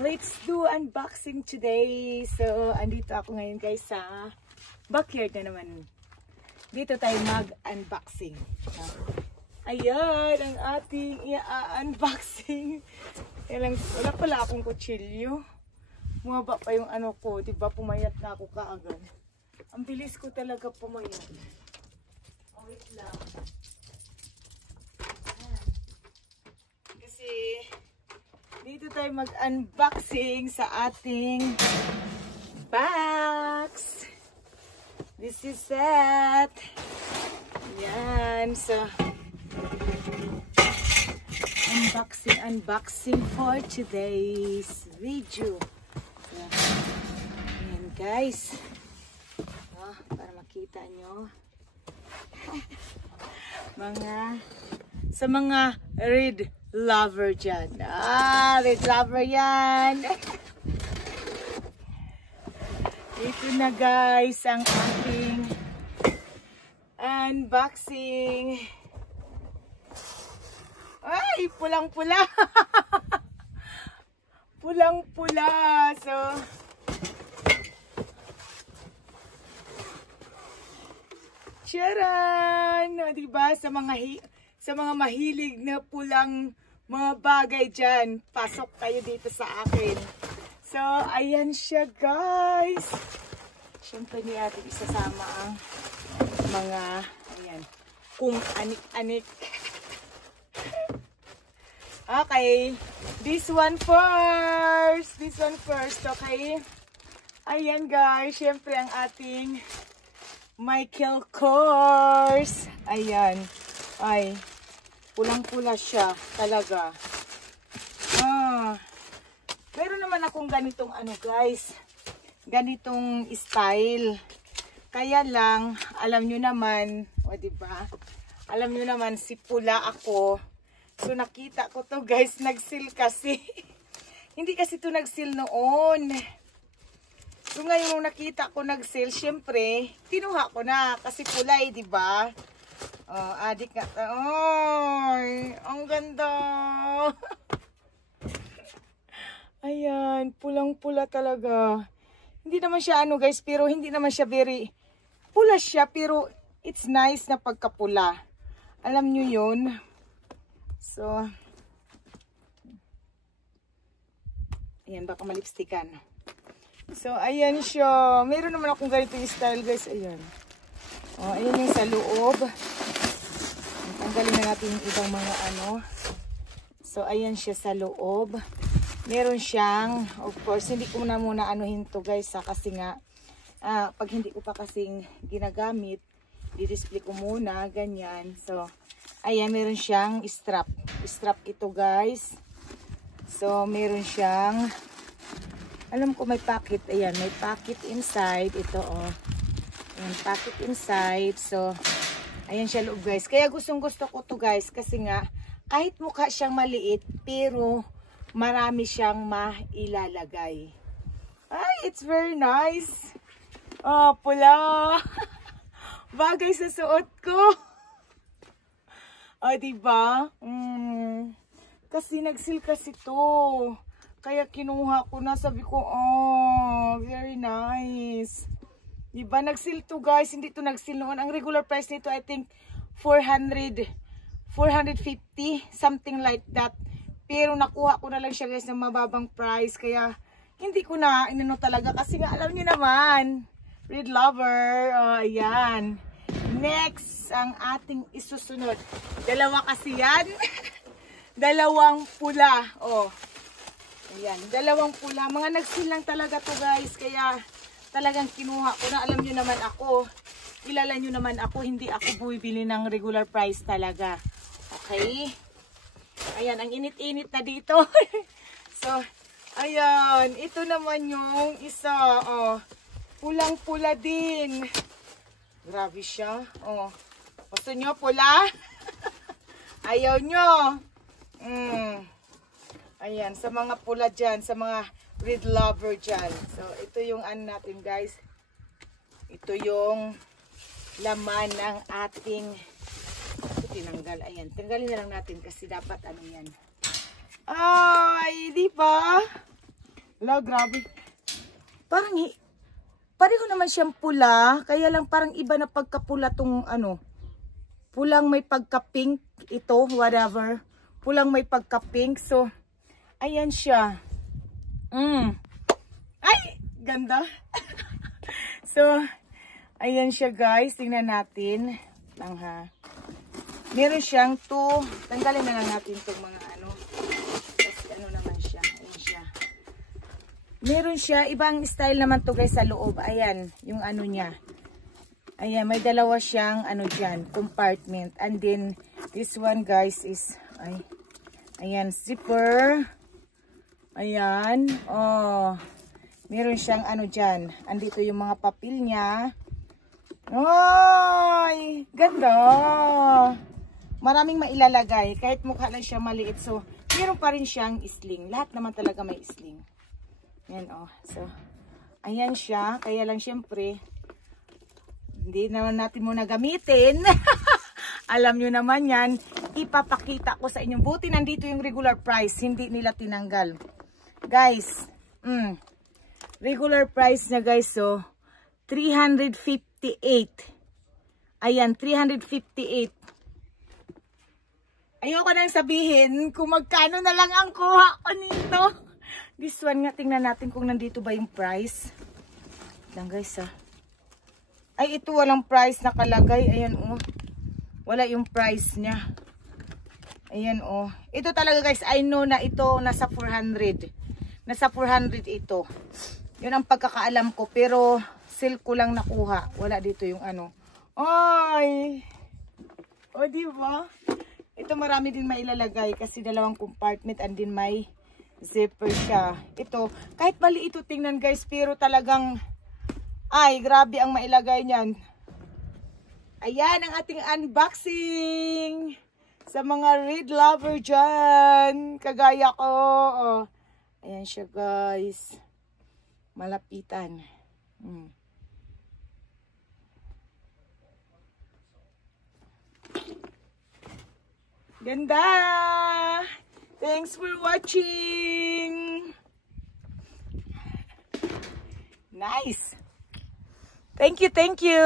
Let's do unboxing today. So, andito ako ngayon guys sa backyard na naman. Dito tayo mag-unboxing. Ayan, ang ating i-unboxing. Wala pala akong kutsilyo. Bumaba pa yung ano ko. Diba, pumayat na ako kaagad. Ang bilis ko talaga pumayat. Oh, wait lang. Kasi dito tayo mag-unboxing sa ating box. This is it. Yan. So, unboxing for today's video. Yan guys. Para makita nyo. Sa mga red lover dyan. Red lover yan. Ito na guys ang ating unboxing. Ay, pulang-pula. Pulang-pula. So, charan! O, diba? Sa mga mahilig na pulang mga bagay dyan, pasok kayo dito sa akin. So, ayan siya guys. Siyempre ni ating isasama ang mga, ayan, kung anik-anik. Okay, this one first. Okay. Ayan guys, siyempre ang ating Michael Kors. Ayan. Ay, pulang-pula siya talaga. Meron naman akong ganitong ano guys, ganitong style. Kaya lang, alam nyo naman, o diba? Alam nyo naman, si pula ako. So nakita ko to guys, nag-seal kasi. Hindi kasi to nag-seal noon. So ngayon nakita ko nag-seal, syempre, kinuha ko na kasi pula eh, diba? Adik nga. Ay, ang ganda. Ayan, pulang-pula talaga. Hindi naman siya ano guys, pero hindi naman siya very pula siya, pero it's nice na pagkapula. Alam nyo yun? So, ayan, baka malipstikan. So, ayan siya. Meron naman akong ganito yung style guys. Ayan. Ayan yung sa loob. Tanggalin na natin yung ibang mga ano. So, ayan siya sa loob. Meron siyang, of course, hindi ko na muna anuhin to guys. Kasi nga, pag hindi ko pa kasing ginagamit, di-display ko muna, ganyan. So, ayan, meron siyang strap. Strap ito guys. So, meron siyang, alam ko may pocket. Ayan, may pocket inside. Ito ayan, pocket inside. So, ayan siya loob guys. Kaya gustong-gusto ko to guys. Kasi nga, kahit mukha siyang maliit, pero marami siyang mailalagay. Ay, it's very nice. Pula. Bagay sa suot ko. Diba? Kasi nag-seal kasi to. Kaya kinuha ko na. Sabi ko, very nice. Diba? Nag-seal to guys. Hindi to nag-seal noon. Ang regular price nito, I think, 450. Something like that. Pero nakuha ko na lang siya guys ng mababang price. Kaya hindi ko na inano talaga. Kasi nga alam niyo naman, red lover. Ayan. Next, ang ating isusunod. Dalawa kasi yan. Dalawang pula. Ayan, dalawang pula. Mga nag-seal lang talaga to guys. Kaya talagang kinuha ko na. Alam nyo naman ako. Kilala nyo naman ako. Hindi ako bumibili ng regular price talaga. Okay? Ayan, ang init-init na dito. So, ayan. Ito naman yung isa. Pulang-pula din. Grabe siya. Gusto nyo pula? Ayaw nyo. Ayan, sa mga pula dyan, sa mga red lover dyan. So, ito yung ano natin guys. Ito yung laman ng ating tinanggal. Ayan, tanggalin na lang natin kasi dapat ano yan. Ay, di ba? Wala, grabe. Parang, pareho naman siyang pula. Kaya lang parang iba na pagkapula tong ano. Pulang may pagka-pink. Ito, whatever. Pulang may pagka-pink. So, ayan siya. Ay! Ganda. So, ayan siya guys. Tingnan natin. Lang ha. Meron siyang tanggalin na lang natin itong mga ano. Kasi ano naman siya. Ayan siya. Meron siya. Ibang style naman to guys sa loob. Ayan. Yung ano niya. Ayan. May dalawa siyang ano dyan. Compartment. And then, this one guys is, ayan. Zipper. Ayan. Oh. Meron siyang ano dyan. Andito yung mga papel niya. Ay! Ganda! Maraming mailalagay. Kahit mukha lang siya maliit. So, meron pa rin siyang sling. Lahat naman talaga may sling. Yan oh. So, ayan siya. Kaya lang syempre, hindi naman natin muna gamitin. Alam nyo naman yan. Ipapakita ko sa inyo. Buti nandito yung regular price. Hindi nila tinanggal. Guys, regular price niya guys. So, 358. Ayan, 358. Ayoko nang sabihin kung magkano na lang ang kuha ko nito. This one nga, tingnan natin kung nandito ba yung price. Lang guys Ay, ito walang price nakalagay. Ayan oh. Wala yung price niya. Ayan oh. Ito talaga guys, I know na ito nasa 400. Nasa 400 ito. Yun ang pagkakaalam ko. Pero, sale ko lang nakuha. Wala dito yung ano. Ay! O, diba? Ito marami din mailalagay kasi dalawang compartment and din may zipper siya. Ito, kahit mali ito tingnan guys, pero talagang, ay, grabe ang mailagay niyan. Ayan ang ating unboxing sa mga read lover dyan. Kagaya ko. Oh. Ayan siya guys. Malapitan. Ganda! Thanks for watching! Nice! Thank you, thank you!